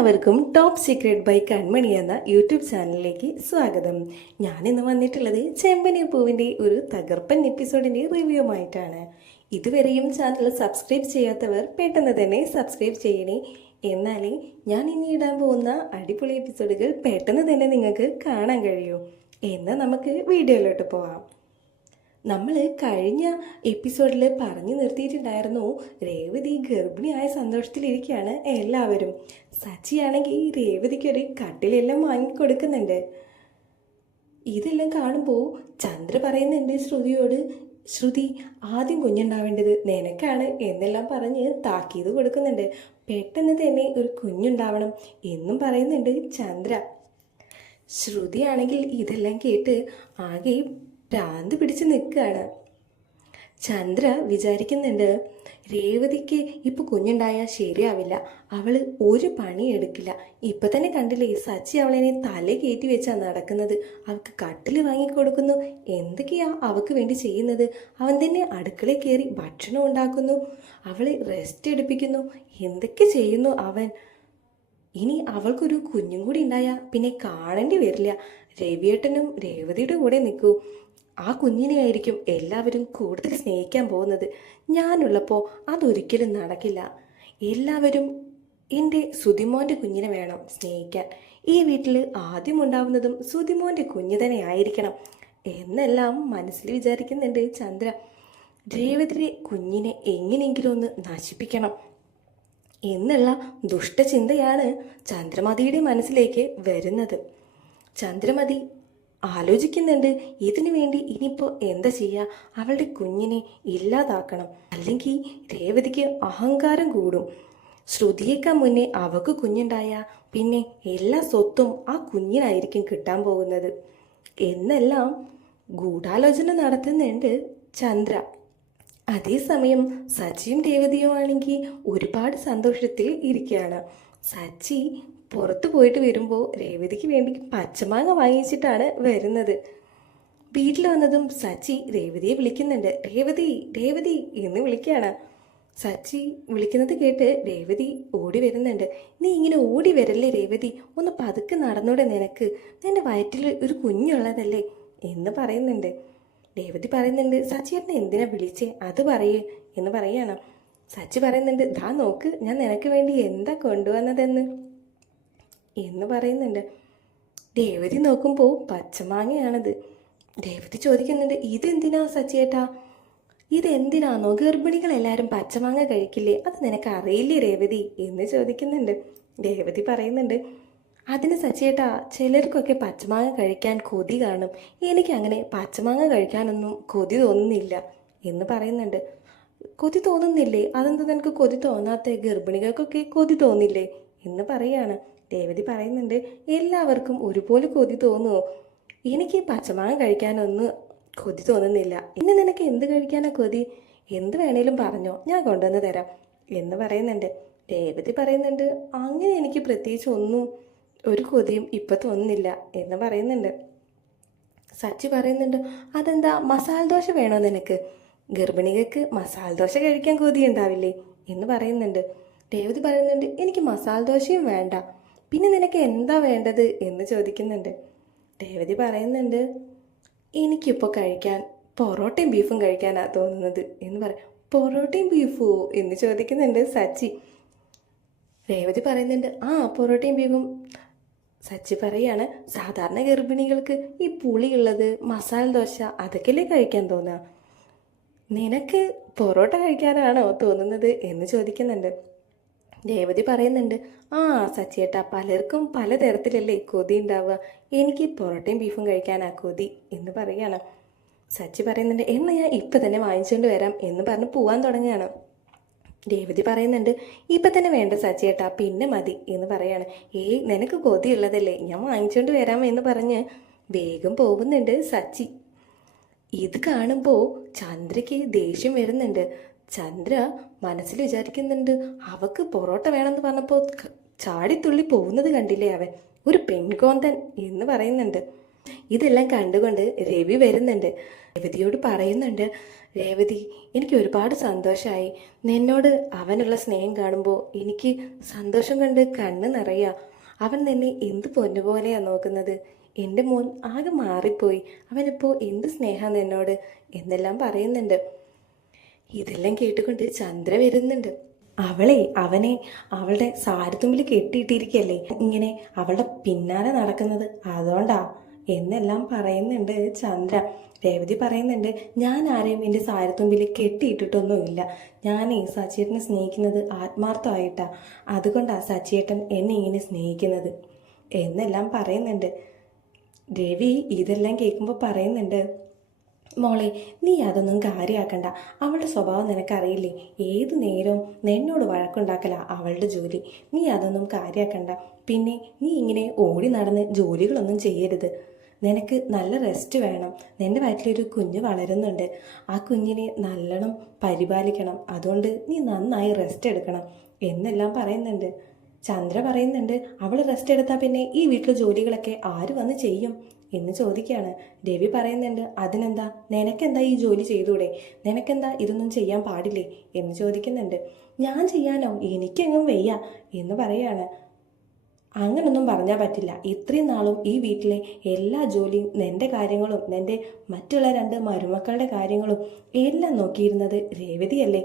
എല്ലാവർക്കും top secret by കൺമണി എന്ന YouTube ചാനലിലേക്ക് സ്വാഗതം. ഞാൻ ഇന്ന് വന്നിട്ടുള്ളത് ചെമ്പനി പൂവിന്റെ ഒരു തകർപ്പൻ എപ്പിസോഡിന്റെ റിവ്യൂമായിട്ടാണ് ഇതുവരെയും ചാനൽ സബ്സ്ക്രൈബ് ചെയ്യാത്തവർ പെട്ടെന്ന് തന്നെ സബ്സ്ക്രൈബ് ചെയ്യണേ. എന്നാലേ ഞാൻ ഇനി ഇടാൻ പോകുന്ന അടിപൊളി എപ്പിസോഡുകൾ പെട്ടെന്ന് തന്നെ നിങ്ങൾക്ക് കാണാൻ കഴിയൂ. എന്നാൽ നമുക്ക് വീഡിയോയിലോട്ട് പോവാം. നമ്മൾ കഴിഞ്ഞ എപ്പിസോഡിൽ പറഞ്ഞു നിർത്തിയിട്ടുണ്ടായിരുന്നു രേവതി ഗർഭിണിയായ സന്തോഷത്തിലിരിക്കുകയാണ് എല്ലാവരും. സച്ചിയാണെങ്കിൽ രേവതിക്ക് ഒരു കട്ടിലെല്ലാം വാങ്ങിക്കൊടുക്കുന്നുണ്ട്. ഇതെല്ലാം കാണുമ്പോൾ ചന്ദ്ര പറയുന്നുണ്ട് ശ്രുതിയോട് ശ്രുതി ആദ്യം കുഞ്ഞുണ്ടാവേണ്ടത് നിനക്കാണ് എന്നെല്ലാം പറഞ്ഞ് താക്കീത് കൊടുക്കുന്നുണ്ട്. പെട്ടെന്ന് തന്നെ ഒരു കുഞ്ഞുണ്ടാവണം എന്നും പറയുന്നുണ്ട് ചന്ദ്ര. ശ്രുതിയാണെങ്കിൽ ഇതെല്ലാം കേട്ട് ആകെ ഭ്രാന്ത് പിടിച്ച് നിൽക്കുകയാണ്. ചന്ദ്ര വിചാരിക്കുന്നുണ്ട് രേവതിക്ക് ഇപ്പൊ കുഞ്ഞുണ്ടായാൽ ശരിയാവില്ല. അവൾ ഒരു പണി എടുക്കില്ല. ഇപ്പൊ തന്നെ കണ്ടില്ലേ സച്ചി അവളെ തല കയറ്റി വെച്ചാ നടക്കുന്നത്. അവൾക്ക് കട്ടിൽ വാങ്ങിക്കൊടുക്കുന്നു എന്തൊക്കെയാ അവൾക്ക് വേണ്ടി ചെയ്യുന്നത്? അവൻ തന്നെ അടുക്കളയിൽ കയറി ഭക്ഷണം ഉണ്ടാക്കുന്നു. അവളെ റെസ്റ്റ് എടുപ്പിക്കുന്നു. എന്തൊക്കെ ചെയ്യുന്നു അവൻ? ഇനി അവൾക്കൊരു കുഞ്ഞും കൂടി ഉണ്ടായാൽ പിന്നെ കാണേണ്ടി വരില്ല. രവിയേട്ടനും രേവതിയുടെ കൂടെ നിൽക്കൂ. ആ കുഞ്ഞിനെയായിരിക്കും എല്ലാവരും കൂടുതൽ സ്നേഹിക്കാൻ പോകുന്നത്. ഞാനുള്ളപ്പോൾ അതൊരിക്കലും നടക്കില്ല. എല്ലാവരും എന്റെ സുതിമോന്റെ കുഞ്ഞിനെ വേണം സ്നേഹിക്കാൻ. ഈ വീട്ടിൽ ആദ്യം ഉണ്ടാവുന്നതും സുതിമോന്റെ കുഞ്ഞ് തന്നെ ആയിരിക്കണം എന്നെല്ലാം മനസ്സിൽ വിചാരിക്കുന്നുണ്ട് ചന്ദ്ര. രേവതിയുടെ കുഞ്ഞിനെ എങ്ങനെയെങ്കിലും ഒന്ന് നശിപ്പിക്കണം എന്നുള്ള ദുഷ്ടചിന്തയാണ് ചന്ദ്രമതിയുടെ മനസ്സിലേക്ക് വരുന്നത്. ചന്ദ്രമതി ആലോചിക്കുന്നുണ്ട്. ഇതിനു വേണ്ടി ഇനിയിപ്പോൾ എന്താ ചെയ്യുക അവളുടെ കുഞ്ഞിനെ ഇല്ലാതാക്കണം. അല്ലെങ്കിൽ രേവതിക്ക് അഹങ്കാരം കൂടും. ശ്രുതിയേക്കാൾ മുന്നേ അവക്ക് കുഞ്ഞുണ്ടായ പിന്നെ എല്ലാ സ്വത്തും ആ കുഞ്ഞിനായിരിക്കും കിട്ടാൻ പോകുന്നത്. എന്നെല്ലാം ഗൂഢാലോചന നടത്തുന്നുണ്ട് ചന്ദ്ര. അതേസമയം സച്ചിയും രേവതിയും ആണെങ്കിൽ ഒരുപാട് സന്തോഷത്തിൽ ഇരിക്കുകയാണ്. സച്ചി പുറത്തു പോയിട്ട് വരുമ്പോൾ രേവതിക്ക് വേണ്ടി പച്ചമാങ്ങ വാങ്ങിച്ചിട്ടാണ് വരുന്നത്. വീട്ടിൽ വന്നതും സച്ചി രേവതിയെ വിളിക്കുന്നുണ്ട്. രേവതി രേവതി എന്ന് വിളിക്കുകയാണ്. സച്ചി വിളിക്കുന്നത് കേട്ട് രേവതി ഓടി വരുന്നുണ്ട്. നീ ഇങ്ങനെ ഓടി വരല്ലേ രേവതി? ഒന്ന് പതുക്കെ നടന്നൂടെ നിനക്ക്. നിന്റെ വയറ്റിൽ ഒരു കുഞ്ഞുള്ളതല്ലേ? എന്ന് പറയുന്നുണ്ട്. രേവതി പറയുന്നുണ്ട് സച്ചി ചേട്ടനെ എന്തിനാ വിളിച്ചേ? അത് പറയേ എന്ന് പറയാണ് സച്ചി പറയുന്നുണ്ട് ദാ നോക്ക് ഞാൻ നിനക്ക് വേണ്ടി എന്താ കൊണ്ടുവന്നതെന്ന്? എന്ന് പറയുന്നുണ്ട്. രേവതി നോക്കുമ്പോൾ പച്ചമാങ്ങയാണത്. രേവതി ചോദിക്കുന്നുണ്ട് ഇതെന്തിനാ സച്ചിയേട്ടാ? ഇതെന്തിനാണോ ഗർഭിണികൾ എല്ലാവരും പച്ചമാങ്ങ കഴിക്കില്ലേ? അത് നിനക്ക് അറിയില്ലേ രേവതി? എന്ന് ചോദിക്കുന്നുണ്ട്. രേവതി പറയുന്നുണ്ട് അതിന് സച്ചിയേട്ടാ ചിലർക്കൊക്കെ പച്ചമാങ്ങ കഴിക്കാൻ കൊതി കാണും. എനിക്ക് അങ്ങനെ പച്ചമാങ്ങ കഴിക്കാനൊന്നും കൊതി തോന്നുന്നില്ല. എന്ന് പറയുന്നുണ്ട്. കൊതി തോന്നുന്നില്ലേ? അതെന്താ നിനക്ക് കൊതി തോന്നാത്ത? ഗർഭിണികൾക്കൊക്കെ കൊതി തോന്നില്ലേ? എന്ന് പറയാണ്. രേവതി പറയുന്നുണ്ട് എല്ലാവർക്കും ഒരുപോലെ കൊതി തോന്നുമോ എനിക്ക് പച്ചമാങ്ങ കഴിക്കാനൊന്നും കൊതി തോന്നുന്നില്ല. ഇന്ന് നിനക്ക് എന്ത് കഴിക്കാനാ കൊതി? എന്ത് വേണേലും പറഞ്ഞോ ഞാൻ കൊണ്ടുവന്ന് തരാം. എന്ന് പറയുന്നുണ്ട്. രേവതി പറയുന്നുണ്ട് അങ്ങനെ എനിക്ക് പ്രത്യേകിച്ച് ഒന്നും ഒരു കൊതിയും ഇപ്പം തോന്നുന്നില്ല. എന്ന് പറയുന്നുണ്ട്. സച്ചി പറയുന്നുണ്ട് അതെന്താ മസാല ദോശ വേണോ നിനക്ക്? ഗർഭിണികൾക്ക് മസാല ദോശ കഴിക്കാൻ കൊതിയുണ്ടാവില്ലേ എന്ന് പറയുന്നുണ്ട്. രേവതി പറയുന്നുണ്ട് എനിക്ക് മസാല ദോശയും വേണ്ട. പിന്നെ നിനക്ക് എന്താ വേണ്ടത്? എന്ന് ചോദിക്കുന്നുണ്ട്. രേവതി പറയുന്നുണ്ട് എനിക്കിപ്പോൾ കഴിക്കാൻ പൊറോട്ടയും ബീഫും കഴിക്കാനാണ് തോന്നുന്നത്. എന്ന് പറയാം പൊറോട്ടയും ബീഫോ? എന്ന് ചോദിക്കുന്നുണ്ട് സച്ചി. രേവതി പറയുന്നുണ്ട് ആ പൊറോട്ടയും ബീഫും. സച്ചി പറയാണ് സാധാരണ ഗർഭിണികൾക്ക് ഈ പുളിയുള്ളത് മസാല ദോശ അതൊക്കെയല്ലേ കഴിക്കാൻ തോന്നുക നിനക്ക് പൊറോട്ട കഴിക്കാനാണോ തോന്നുന്നത് എന്ന് ചോദിക്കുന്നുണ്ട്. രേവതി പറയുന്നുണ്ട് ആ സച്ചിയേട്ടാ പലർക്കും പലതരത്തിലല്ലേ കൊതി ഉണ്ടാവുക. എനിക്ക് പൊറോട്ടയും ബീഫും കഴിക്കാനാ കൊതി എന്ന് പറയുകയാണ്. സച്ചി പറയുന്നുണ്ട് എന്നാൽ ഞാൻ ഇപ്പം തന്നെ വാങ്ങിച്ചുകൊണ്ട് വരാം എന്ന് പറഞ്ഞ് പോവാൻ തുടങ്ങുകയാണ്. രേവതി പറയുന്നുണ്ട് ഇപ്പം തന്നെ വേണ്ട സച്ചിയേട്ടാ പിന്നെ മതി എന്ന് പറയാണ്. ഏയ് നിനക്ക് കൊതി ഉള്ളതല്ലേ ഞാൻ വാങ്ങിച്ചുകൊണ്ട് വരാം എന്ന് പറഞ്ഞ് വേഗം പോകുന്നുണ്ട് സച്ചി. ഇത് കാണുമ്പോൾ ചന്ദ്രയ്ക്ക് ദേഷ്യം വരുന്നുണ്ട്. ചന്ദ്ര മനസ്സിൽ വിചാരിക്കുന്നുണ്ട് അവക്ക് പൊറോട്ട വേണമെന്ന് പറഞ്ഞപ്പോൾ ചാടിത്തുള്ളി പോകുന്നത് കണ്ടില്ലേ അവൻ? ഒരു പെൺകോന്തൻ എന്ന് പറയുന്നുണ്ട്. ഇതെല്ലാം കണ്ടുകൊണ്ട് രവി വരുന്നുണ്ട്. രേവതിയോട് പറയുന്നുണ്ട് രേവതി എനിക്ക് ഒരുപാട് സന്തോഷമായി നിന്നോട് അവനുള്ള സ്നേഹം കാണുമ്പോൾ എനിക്ക് സന്തോഷം കണ്ട് കണ്ണ് നിറയുക അവൻ നിന്നെ എന്ത് പൊന്നുപോലെയാണ് നോക്കുന്നത്? എന്റെ മോൻ ആകെ മാറിപ്പോയി. അവനിപ്പോൾ എന്ത് സ്നേഹമാണ് എന്നോട് എന്നെല്ലാം പറയുന്നുണ്ട്. ഇതെല്ലാം കേട്ടുകൊണ്ട് ചന്ദ്ര വരുന്നുണ്ട്. അവളെ അവനെ അവളുടെ സാരത്തുമ്പിൽ കെട്ടിയിട്ടിരിക്കല്ലേ? ഇങ്ങനെ അവളുടെ പിന്നാലെ നടക്കുന്നത് അതുകൊണ്ടാ എന്നെല്ലാം പറയുന്നുണ്ട് ചന്ദ്ര. രേവതി പറയുന്നുണ്ട് ഞാൻ ആരെയും എന്റെ സാരത്തുമ്പിൽ കെട്ടിയിട്ടിട്ടൊന്നുമില്ല. ഞാൻ ഈ സച്ചേട്ടനെ സ്നേഹിക്കുന്നത് ആത്മാർത്ഥമായിട്ടാണ് അതുകൊണ്ടാണ് സച്ചേട്ടൻ എന്നെ ഇങ്ങനെ സ്നേഹിക്കുന്നത്. എന്നെല്ലാം പറയുന്നുണ്ട്. രവി ഇതെല്ലാം കേൾക്കുമ്പോൾ പറയുന്നുണ്ട് മോളെ നീ അതൊന്നും കാര്യമാക്കണ്ട അവളുടെ സ്വഭാവം നിനക്കറിയില്ലേ? ഏതു നേരവും നിന്നോട് വഴക്കുണ്ടാക്കല അവളുടെ ജോലി. നീ അതൊന്നും കാര്യമാക്കണ്ട പിന്നെ നീ ഇങ്ങനെ ഓടി നടന്ന് ജോലികളൊന്നും ചെയ്യരുത്. നിനക്ക് നല്ല റെസ്റ്റ് വേണം. നിന്റെ വയറ്റിലൊരു കുഞ്ഞ് വളരുന്നുണ്ട്. ആ കുഞ്ഞിനെ നല്ലോണം പരിപാലിക്കണം. അതുകൊണ്ട് നീ നന്നായി റെസ്റ്റ് എടുക്കണം. എന്നെല്ലാം പറയുന്നുണ്ട്. ചന്ദ്ര പറയുന്നുണ്ട് അവൾ റെസ്റ്റ് എടുത്താൽ പിന്നെ ഈ വീട്ടിലെ ജോലികളൊക്കെ ആര് വന്ന് ചെയ്യും? എന്ന് ചോദിക്കുകയാണ്. രവി പറയുന്നുണ്ട് അതിനെന്താ? നിനക്കെന്താ ഈ ജോലി ചെയ്തൂടെ? നിനക്കെന്താ ഇതൊന്നും ചെയ്യാൻ പാടില്ലേ? എന്ന് ചോദിക്കുന്നുണ്ട്. ഞാൻ ചെയ്യാനോ? എനിക്കെങ്ങും വയ്യ എന്ന് പറയാണ്. അങ്ങനൊന്നും പറഞ്ഞാൽ പറ്റില്ല. ഇത്രയും നാളും ഈ വീട്ടിലെ എല്ലാ ജോലിയും നിന്റെ കാര്യങ്ങളും നിന്റെ മറ്റുള്ള രണ്ട് മരുമക്കളുടെ കാര്യങ്ങളും എല്ലാം നോക്കിയിരുന്നത് രേവതിയല്ലേ?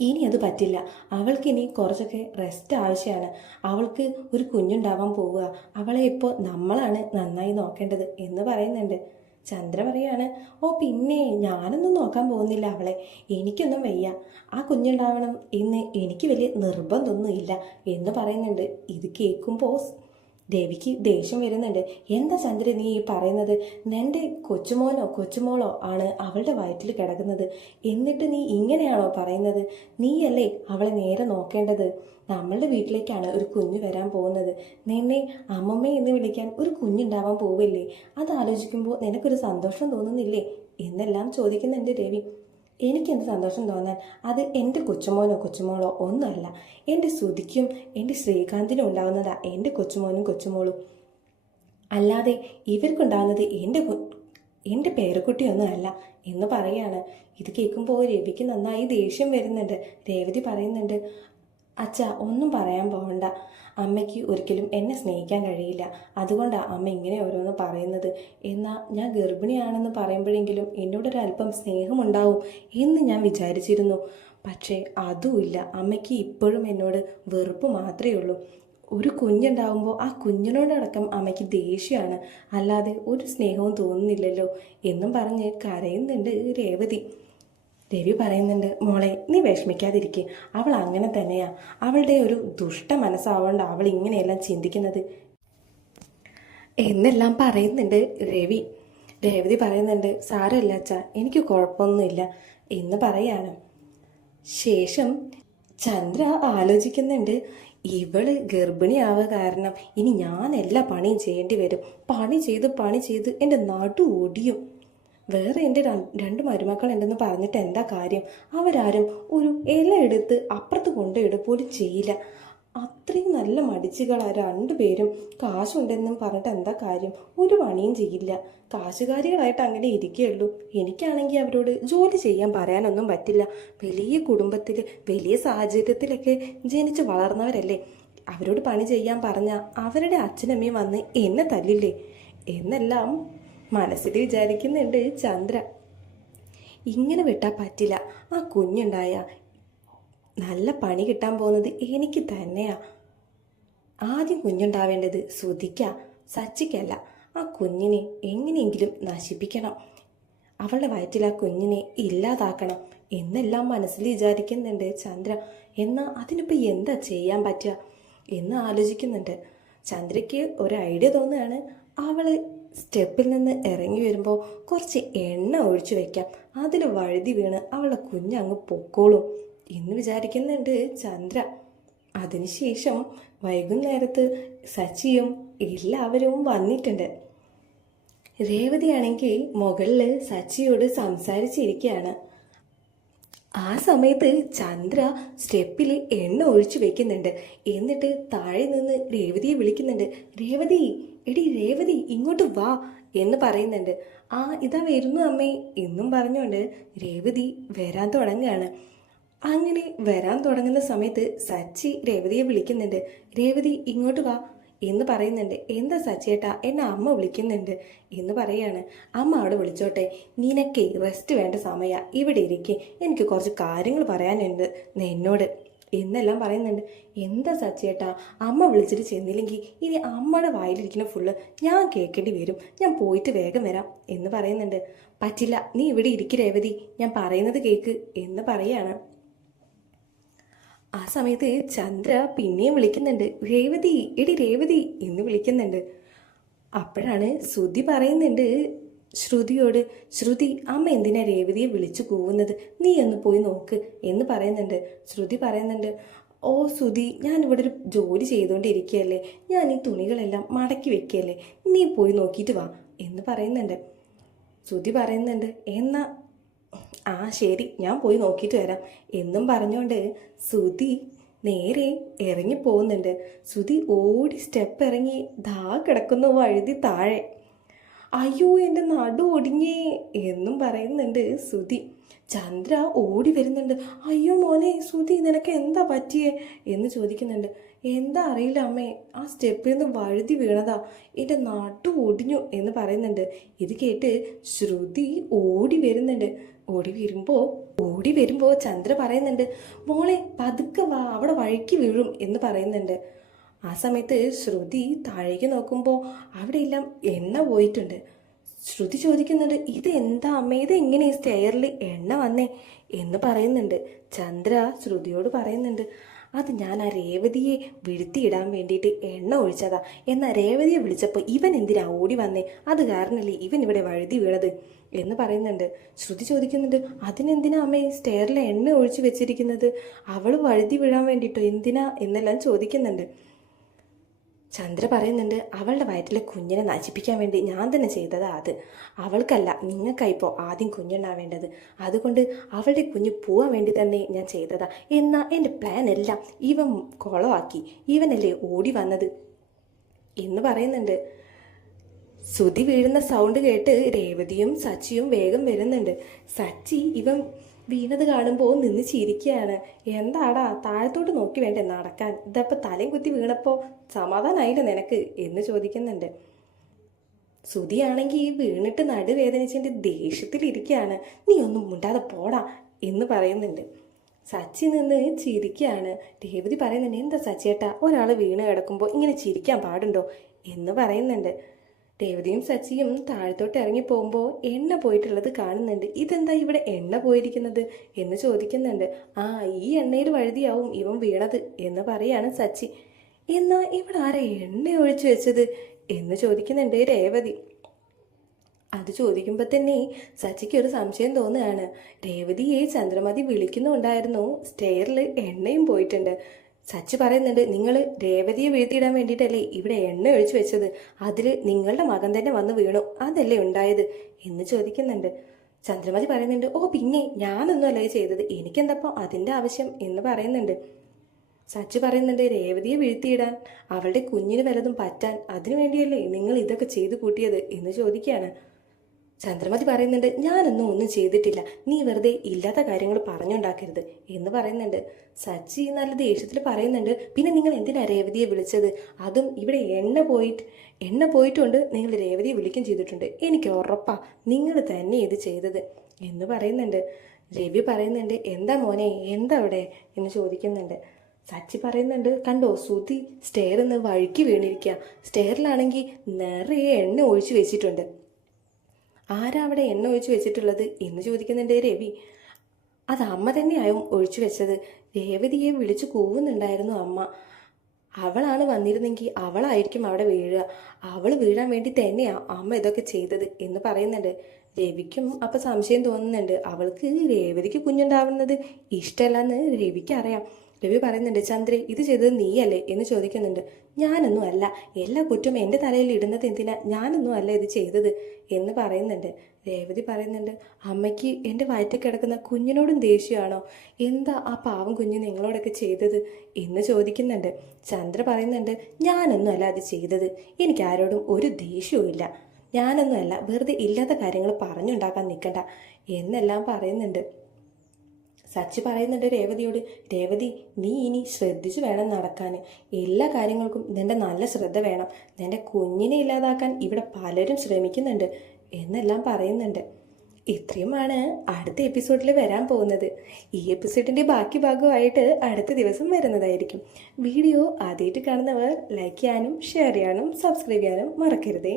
ഇനി അത് പറ്റില്ല. അവൾക്ക് ഇനി കുറച്ചൊക്കെ റെസ്റ്റ് ആവശ്യമാണ് അവൾക്ക് ഒരു കുഞ്ഞുണ്ടാവാൻ പോവുക. അവളെ ഇപ്പോൾ നമ്മളാണ് നന്നായി നോക്കേണ്ടത് എന്ന് പറയുന്നുണ്ട്. ചന്ദ്ര പറയാണ് ഓ പിന്നെ ഞാനൊന്നും നോക്കാൻ പോകുന്നില്ല അവളെ. എനിക്കൊന്നും വയ്യ. ആ കുഞ്ഞുണ്ടാവണം എന്ന് എനിക്ക് വലിയ നിർബന്ധമൊന്നുമില്ല എന്ന് പറയുന്നുണ്ട്. ഇത് കേൾക്കുമ്പോൾ ദേവിക്ക് ദേഷ്യം വരുന്നുണ്ട്. എന്താ ചന്ദ്ര നീ ഈ പറയുന്നത്? നിന്റെ കൊച്ചുമോനോ കൊച്ചുമോളോ ആണ് അവളുടെ വയറ്റിൽ കിടക്കുന്നത്. എന്നിട്ട് നീ ഇങ്ങനെയാണോ പറയുന്നത്? നീയല്ലേ അവളെ നേരെ നോക്കേണ്ടത്? നമ്മളുടെ വീട്ടിലേക്കാണ് ഒരു കുഞ്ഞ് വരാൻ പോകുന്നത്. നിന്നെ അമ്മമ്മ എന്ന് വിളിക്കാൻ ഒരു കുഞ്ഞുണ്ടാവാൻ പോവില്ലേ? അത് ആലോചിക്കുമ്പോൾ നിനക്കൊരു സന്തോഷം തോന്നുന്നില്ലേ? എന്നെല്ലാം ചോദിക്കുന്നുണ്ട് രവി. എനിക്കെന്ത് സന്തോഷം തോന്നാൻ? അത് എന്റെ കൊച്ചുമോനോ കൊച്ചുമോളോ ഒന്നല്ല എന്റെ ശ്രുതിക്കും എന്റെ ശ്രീകാന്തിനും ഉണ്ടാകുന്നതാ എന്റെ കൊച്ചുമോനും കൊച്ചുമോളും. അല്ലാതെ ഇവർക്കുണ്ടാകുന്നത് എന്റെ എന്റെ പേരക്കുട്ടിയൊന്നും അല്ല എന്ന് പറയാണ്. ഇത് കേൾക്കുമ്പോൾ രവിക്ക് നന്നായി ദേഷ്യം വരുന്നുണ്ട്. രേവതി പറയുന്നുണ്ട് അച്ഛ ഒന്നും പറയാൻ പോകണ്ട. അമ്മയ്ക്ക് ഒരിക്കലും എന്നെ സ്നേഹിക്കാൻ കഴിയില്ല. അതുകൊണ്ടാണ് അമ്മ ഇങ്ങനെ ഓരോന്ന് പറയുന്നത്. എന്നാൽ ഞാൻ ഗർഭിണിയാണെന്ന് പറയുമ്പോഴെങ്കിലും എന്നോടൊരല്പം സ്നേഹമുണ്ടാവും എന്ന് ഞാൻ വിചാരിച്ചിരുന്നു. പക്ഷേ അതുമില്ല അമ്മയ്ക്ക് ഇപ്പോഴും എന്നോട് വെറുപ്പ് മാത്രമേ ഉള്ളൂ. ഒരു കുഞ്ഞുണ്ടാവുമ്പോൾ ആ കുഞ്ഞിനോടടക്കം അമ്മയ്ക്ക് ദേഷ്യമാണ്. അല്ലാതെ ഒരു സ്നേഹവും തോന്നുന്നില്ലല്ലോ എന്നും പറഞ്ഞ് കരയുന്നുണ്ട് രേവതി. രവി പറയുന്നുണ്ട് മോളെ നീ വിഷമിക്കാതിരിക്കെ. അവൾ അങ്ങനെ തന്നെയാ. അവളുടെ ഒരു ദുഷ്ട മനസ്സാവുകൊണ്ട് അവൾ ഇങ്ങനെയെല്ലാം ചിന്തിക്കുന്നത്. എന്നെല്ലാം പറയുന്നുണ്ട് രവി. രേവതി പറയുന്നുണ്ട് സാരമില്ല അച്ഛാ എനിക്ക് കുഴപ്പമൊന്നുമില്ല. എന്ന് പറയാണ്. ശേഷം ചന്ദ്ര ആലോചിക്കുന്നുണ്ട് ഇവൾ ഗർഭിണിയാവുക കാരണം ഇനി ഞാൻ എല്ലാ പണിയും ചെയ്യേണ്ടി വരും. പണി ചെയ്ത് പണി ചെയ്ത് എന്റെ നടു ഒടിയും. വേറെ എന്റെ രണ്ട് മരുമക്കൾ ഉണ്ടെന്ന് പറഞ്ഞിട്ട് എന്താ കാര്യം? അവരാരും ഒരു ഇല എടുത്ത് അപ്പുറത്ത് കൊണ്ടുപോയിട പോലും ചെയ്യില്ല. അത്രയും നല്ല മടിച്ചുകളാ രണ്ടുപേരും. കാശുണ്ടെന്നും പറഞ്ഞിട്ട് എന്താ കാര്യം? ഒരു പണിയും ചെയ്യില്ല. കാശുകാരികളായിട്ട് അങ്ങനെ ഇരിക്കുകയുള്ളൂ. എനിക്കാണെങ്കിൽ അവരോട് ജോലി ചെയ്യാൻ പറയാനൊന്നും പറ്റില്ല. വലിയ കുടുംബത്തിൽ വലിയ സാഹചര്യത്തിലൊക്കെ ജനിച്ച് വളർന്നവരല്ലേ? അവരോട് പണി ചെയ്യാൻ പറഞ്ഞാൽ അവരുടെ അച്ഛനമ്മയും വന്ന് എന്നെ തല്ലില്ലേ? എന്നെല്ലാം മനസ്സിൽ വിചാരിക്കുന്നുണ്ട് ചന്ദ്ര. ഇങ്ങനെ വിട്ടാൽ പറ്റില്ല. ആ കുഞ്ഞുണ്ടായ നല്ല പണി കിട്ടാൻ പോകുന്നത് എനിക്ക് തന്നെയാ. ആദ്യം കുഞ്ഞുണ്ടാവേണ്ടത് ശ്രുതിക്ക സച്ചിക്കല്ല. ആ കുഞ്ഞിനെ എങ്ങനെയെങ്കിലും നശിപ്പിക്കണം. അവളുടെ വയറ്റിൽ ആ കുഞ്ഞിനെ ഇല്ലാതാക്കണം എന്നെല്ലാം മനസ്സിൽ വിചാരിക്കുന്നുണ്ട് ചന്ദ്ര. എന്നാൽ അതിനിപ്പോൾ എന്താ ചെയ്യാൻ പറ്റുക എന്ന് ആലോചിക്കുന്നുണ്ട്. ചന്ദ്രയ്ക്ക് ഒരു ഐഡിയ തോന്നുകയാണ് അവൾ സ്റ്റെപ്പിൽ നിന്ന് ഇറങ്ങി വരുമ്പോൾ കുറച്ച് എണ്ണ ഒഴിച്ചു വെക്കാം. അതിൽ വഴുതി വീണ് അവളുടെ കുഞ്ഞങ്ങ് പൊക്കോളും എന്ന് വിചാരിക്കുന്നുണ്ട് ചന്ദ്ര. അതിനുശേഷം വൈകുന്നേരത്ത് സച്ചിയും എല്ലാവരും വന്നിട്ടുണ്ട്. രേവതിയാണെങ്കിൽ മുകളിൽ സച്ചിയോട് സംസാരിച്ചിരിക്കുകയാണ്. ആ സമയത്ത് ചന്ദ്ര സ്റ്റെപ്പിൽ എണ്ണ ഒഴിച്ചു വെക്കുന്നുണ്ട്. എന്നിട്ട് താഴെ നിന്ന് രേവതിയെ വിളിക്കുന്നുണ്ട്. രേവതി എടി രേവതി ഇങ്ങോട്ട് വാ എന്ന് പറയുന്നുണ്ട്. ആ ഇതാ വരുന്നു അമ്മേ എന്നും പറഞ്ഞുകൊണ്ട് രേവതി വരാൻ തുടങ്ങുകയാണ്. അങ്ങനെ വരാൻ തുടങ്ങുന്ന സമയത്ത് സച്ചി രേവതിയെ വിളിക്കുന്നുണ്ട്. രേവതി ഇങ്ങോട്ട് വാ എന്ന് പറയുന്നുണ്ട്. എന്താ സച്ചേട്ടാ? എന്നെ അമ്മ വിളിക്കുന്നുണ്ട്. എന്ന് പറയാണ്. അമ്മ അവിടെ വിളിച്ചോട്ടെ. നിനക്ക് റെസ്റ്റ് വേണ്ട സമയ. ഇവിടെ ഇരിക്കെ. എനിക്ക് കുറച്ച് കാര്യങ്ങൾ പറയാനുണ്ട് എന്നോട് എന്നെല്ലാം പറയുന്നുണ്ട്. എന്താ സച്ചേട്ടാ? അമ്മ വിളിച്ചിട്ട് ചെന്നില്ലെങ്കിൽ ഇനി അമ്മയുടെ വായിലിരിക്കുന്ന ഫുള്ള് ഞാൻ കേൾക്കേണ്ടി വരും. ഞാൻ പോയിട്ട് വേഗം വരാം. എന്ന് പറയുന്നുണ്ട്. പറ്റില്ല. നീ ഇവിടെ ഇരിക്കരേവതി ഞാൻ പറയുന്നത് കേക്ക്. എന്ന് പറയാണ്. ആ സമയത്ത് ചന്ദ്ര പിന്നെയും വിളിക്കുന്നുണ്ട് രേവതി എടി രേവതി എന്ന് വിളിക്കുന്നുണ്ട്. അപ്പോഴാണ് ശ്രുതി പറയുന്നുണ്ട് ശ്രുതിയോട് ശ്രുതി അമ്മ എന്തിനാ രേവതിയെ വിളിച്ചു കൂവുന്നത്? നീ ഒന്ന് പോയി നോക്ക് എന്ന് പറയുന്നുണ്ട്. ശ്രുതി പറയുന്നുണ്ട് ഓ ഞാൻ ഇവിടെ ഒരു ജോലി ചെയ്തുകൊണ്ടിരിക്കുകയല്ലേ ഞാൻ ഈ തുണികളെല്ലാം മടക്കി വെക്കുകയല്ലേ നീ പോയി നോക്കിയിട്ട് വാ എന്ന് പറയുന്നുണ്ട്. ശ്രുതി പറയുന്നുണ്ട് എന്നാ ആ ശരി ഞാൻ പോയി നോക്കിയിട്ട് വരാം. എന്നും പറഞ്ഞുകൊണ്ട് സുധി നേരെ ഇറങ്ങി പോകുന്നുണ്ട്. സുധി ഓടി സ്റ്റെപ്പ് ഇറങ്ങി ധാ കിടക്കുന്നു വഴുതി താഴെ. അയ്യോ എന്റെ നടു ഒടിഞ്ഞേ എന്നും പറയുന്നുണ്ട് സുധി ചന്ദ്ര ഓടി വരുന്നുണ്ട്. അയ്യോ മോനെ സുധി നിനക്ക് എന്താ പറ്റിയേ എന്ന് ചോദിക്കുന്നുണ്ട്. എന്താ അറിയില്ല അമ്മേ ആ സ്റ്റെപ്പിൽ നിന്ന് വഴുതി വീണതാ. എന്റെ നാട്ടു ഒടിഞ്ഞു എന്ന് പറയുന്നുണ്ട്. ഇത് കേട്ട് ശ്രുതി ഓടി വരുന്നുണ്ട്. ഓടി വരുമ്പോൾ ഓടി വരുമ്പോൾ ചന്ദ്ര പറയുന്നുണ്ട് മോളെ പതുക്കെ വാ അവിടെ വഴിക്ക് വീഴും എന്ന് പറയുന്നുണ്ട്. ആ സമയത്ത് ശ്രുതി താഴേക്ക് നോക്കുമ്പോൾ അവിടെയെല്ലാം എണ്ണ പോയിട്ടുണ്ട്. ശ്രുതി ചോദിക്കുന്നുണ്ട് ഇത് എന്താ അമ്മ ഇത് എങ്ങനെ സ്റ്റെയറിൽ എണ്ണ വന്നേ? എന്ന് പറയുന്നുണ്ട്. ചന്ദ്ര ശ്രുതിയോട് പറയുന്നുണ്ട് അത് ഞാൻ ആ രേവതിയെ വീഴ്ത്തിയിടാൻ വേണ്ടിയിട്ട് എണ്ണ ഒഴിച്ചതാ. എന്നാൽ രേവതിയെ വിളിച്ചപ്പോൾ ഇവൻ എന്തിനാ ഓടി വന്നേ? അത് കാരണമല്ലേ ഇവൻ ഇവിടെ വഴുതി വീണത്? എന്ന് പറയുന്നുണ്ട്. ശ്രുതി ചോദിക്കുന്നുണ്ട് അതിനെന്തിനാ അമ്മ ഈ സ്റ്റെയറിൽ എണ്ണ ഒഴിച്ചു വെച്ചിരിക്കുന്നത്? അവൾ വഴുതി വീഴാൻ വേണ്ടിയിട്ടോ എന്തിനാ? എന്നെല്ലാം ചോദിക്കുന്നുണ്ട്. ചന്ദ്ര പറയുന്നുണ്ട് അവളുടെ വയറ്റിലെ കുഞ്ഞിനെ നശിപ്പിക്കാൻ വേണ്ടി ഞാൻ തന്നെ ചെയ്തതാ അത്. അവൾക്കല്ല നിങ്ങൾക്കായിപ്പോൾ ആദ്യം കുഞ്ഞുണ്ടാവേണ്ടത് അതുകൊണ്ട് അവളുടെ കുഞ്ഞ് പോവാൻ വേണ്ടി തന്നെ ഞാൻ ചെയ്തതാ. എന്നാൽ എന്റെ പ്ലാൻ എല്ലാം ഇവൻ കുളമാക്കി ഇവനല്ലേ ഓടി വന്നത്. എന്ന് പറയുന്നുണ്ട്. ശ്രുതി വീഴുന്ന സൗണ്ട് കേട്ട് രേവതിയും സച്ചിയും വേഗം വരുന്നുണ്ട്. സച്ചി ഇവൻ വീണത് കാണുമ്പോൾ നിന്ന് ചിരിക്കുകയാണ് എന്താടാ താഴത്തോട്ട് നോക്കി വേണ്ടേ നടക്കാൻ? ഇതപ്പോൾ തലയും കുത്തി വീണപ്പോൾ സമാധാനമായില്ല നിനക്ക്? എന്ന് ചോദിക്കുന്നുണ്ട്. സുതിയാണെങ്കിൽ വീണിട്ട് നടുവേദനിച്ചതിന്റെ ദേഷ്യത്തിലിരിക്കുകയാണ് നീ ഒന്നും മുണ്ടാതെ പോടാ എന്ന് പറയുന്നുണ്ട്. സച്ചി നിന്ന് ചിരിക്കുകയാണ് രേവതി പറയുന്നുണ്ട് എന്താ സച്ചിയേട്ടാ ഒരാൾ വീണ് കിടക്കുമ്പോൾ ഇങ്ങനെ ചിരിക്കാൻ പാടുണ്ടോ? എന്ന് പറയുന്നുണ്ട്. രേവതിയും സച്ചിയും താഴത്തോട്ട് ഇറങ്ങി പോകുമ്പോൾ എണ്ണ പോയിട്ടുള്ളത് കാണുന്നുണ്ട്. ഇതെന്താ ഇവിടെ എണ്ണ പോയിരിക്കുന്നത് എന്ന് ചോദിക്കുന്നുണ്ട്. ആ ഈ എണ്ണയിൽ വഴുതിയാവും ഇവൻ വീണത് എന്ന് പറയാണ് സച്ചി. എന്നാ ഇവിടെ ആരാ എണ്ണ ഒഴിച്ചു വെച്ചത് എന്ന് ചോദിക്കുന്നുണ്ട് രേവതി. അത് ചോദിക്കുമ്പോൾ തന്നെ സച്ചിക്ക് ഒരു സംശയം തോന്നുകയാണ്. രേവതിയെ ചന്ദ്രമതി വിളിക്കുന്നുണ്ടായിരുന്നു. സ്റ്റെയറിൽ എണ്ണയും പോയിട്ടുണ്ട്. സച്ചി പറയുന്നുണ്ട് നിങ്ങൾ രേവതിയെ വീഴ്ത്തിയിടാൻ വേണ്ടിയിട്ടല്ലേ ഇവിടെ എണ്ണ ഒഴിച്ചു വെച്ചത്? അതിൽ നിങ്ങളുടെ മകൻ തന്നെ വന്ന് വീണു. അതല്ലേ ഉണ്ടായത്? എന്ന് ചോദിക്കുന്നുണ്ട്. ചന്ദ്രമതി പറയുന്നുണ്ട് ഓ പിന്നെ ഞാനൊന്നും അല്ലേ ചെയ്തത്. എനിക്കെന്തപ്പോൾ അതിന്റെ ആവശ്യം? എന്ന് പറയുന്നുണ്ട്. സച്ചി പറയുന്നുണ്ട് രേവതിയെ വീഴ്ത്തിയിടാൻ അവളുടെ കുഞ്ഞിന് വലതും പറ്റാൻ അതിനു വേണ്ടിയല്ലേ നിങ്ങൾ ഇതൊക്കെ ചെയ്തു കൂട്ടിയത്? എന്ന് ചോദിക്കുകയാണ്. ചന്ദ്രമതി പറയുന്നുണ്ട് ഞാനൊന്നും ഒന്നും ചെയ്തിട്ടില്ല. നീ വെറുതെ ഇല്ലാത്ത കാര്യങ്ങൾ പറഞ്ഞുണ്ടാക്കരുത് എന്ന് പറയുന്നുണ്ട്. സച്ചി നല്ല ദേഷ്യത്തിൽ പറയുന്നുണ്ട് പിന്നെ നിങ്ങൾ എന്തിനാ രേവതിയെ വിളിച്ചത്? അതും ഇവിടെ എണ്ണ പോയിട്ട് എണ്ണ പോയിട്ടുണ്ട്. നിങ്ങൾ രേവതിയെ വിളിക്കുകയും ചെയ്തിട്ടുണ്ട്. എനിക്ക് ഉറപ്പാ നിങ്ങൾ തന്നെ ഇത് ചെയ്തത് എന്ന് പറയുന്നുണ്ട്. രവി പറയുന്നുണ്ട് എന്താ മോനെ എന്താ അവിടെ? എന്ന് ചോദിക്കുന്നുണ്ട്. സച്ചി പറയുന്നുണ്ട് കണ്ടോ സുതി സ്റ്റെയറിൽ നിന്ന് വഴുക്കി വീണിരിക്കുക സ്റ്റെയറിലാണെങ്കിൽ നിറയെ എണ്ണ ഒഴിച്ചു വെച്ചിട്ടുണ്ട്. ആരാ അവിടെ എണ്ണ ഒഴിച്ചു വെച്ചിട്ടുള്ളത് എന്ന് ചോദിക്കുന്നുണ്ട് രവി. അത് അമ്മ തന്നെയാവും ഒഴിച്ചു വെച്ചത്. രേവതിയെ വിളിച്ചു കൂവുന്നുണ്ടായിരുന്നു അമ്മ. അവളാണ് വന്നിരുന്നെങ്കിൽ അവളായിരിക്കും അവിടെ വീഴുക. അവൾ വീഴാൻ വേണ്ടി തന്നെയാണ് അമ്മ ഇതൊക്കെ ചെയ്തത് എന്ന് പറയുന്നുണ്ട്. രവിക്കും അപ്പം സംശയം തോന്നുന്നുണ്ട്. അവൾക്ക് രേവതിക്ക് കുഞ്ഞുണ്ടാവുന്നത് ഇഷ്ടമല്ലെന്ന് രവിക്ക് അറിയാം. രവി പറയുന്നുണ്ട് ചന്ദ്രേ ഇത് ചെയ്തത് നീയല്ലേ? എന്ന് ചോദിക്കുന്നുണ്ട്. ഞാനൊന്നും അല്ല. എല്ലാ കുറ്റവും എന്റെ തലയിൽ ഇടുന്നത് എന്തിനാ? ഞാനൊന്നും അല്ല ഇത് ചെയ്തത്. എന്ന് പറയുന്നുണ്ട്. രേവതി പറയുന്നുണ്ട് അമ്മയ്ക്ക് എന്റെ വയറ്റിൽ കിടക്കുന്ന കുഞ്ഞിനോടും ദേഷ്യമാണോ? എന്താ ആ പാവം കുഞ്ഞ് നിങ്ങളോടൊക്കെ ചെയ്തത്? എന്ന് ചോദിക്കുന്നുണ്ട്. ചന്ദ്ര പറയുന്നുണ്ട് ഞാനൊന്നും അല്ല അത് ചെയ്തത്. എനിക്കാരോടും ഒരു ദേഷ്യവും ഇല്ല ഞാനൊന്നും അല്ല വെറുതെ ഇല്ലാത്ത കാര്യങ്ങൾ പറഞ്ഞുണ്ടാക്കാൻ നിൽക്കണ്ട എന്നെല്ലാം പറയുന്നുണ്ട്. സച്ചി പറയുന്നുണ്ട് രേവതിയോട് രേവതി നീ ഇനി ശ്രദ്ധിച്ചു വേണം നടക്കാൻ എല്ലാ കാര്യങ്ങൾക്കും നിന്റെ നല്ല ശ്രദ്ധ വേണം. നിന്റെ കുഞ്ഞിനെ ഇല്ലാതാക്കാൻ ഇവിടെ പലരും ശ്രമിക്കുന്നുണ്ട് എന്നെല്ലാം പറയുന്നുണ്ട്. ഇത്രയുമാണ് അടുത്ത എപ്പിസോഡിൽ വരാൻ പോകുന്നത്. ഈ എപ്പിസോഡിന്റെ ബാക്കി ഭാഗമായിട്ട് അടുത്ത ദിവസം വരുന്നതായിരിക്കും. വീഡിയോ ആദ്യമായിട്ട് കാണുന്നവർ ലൈക്ക് ചെയ്യാനും ഷെയർ ചെയ്യാനും സബ്സ്ക്രൈബ് ചെയ്യാനും മറക്കരുതേ.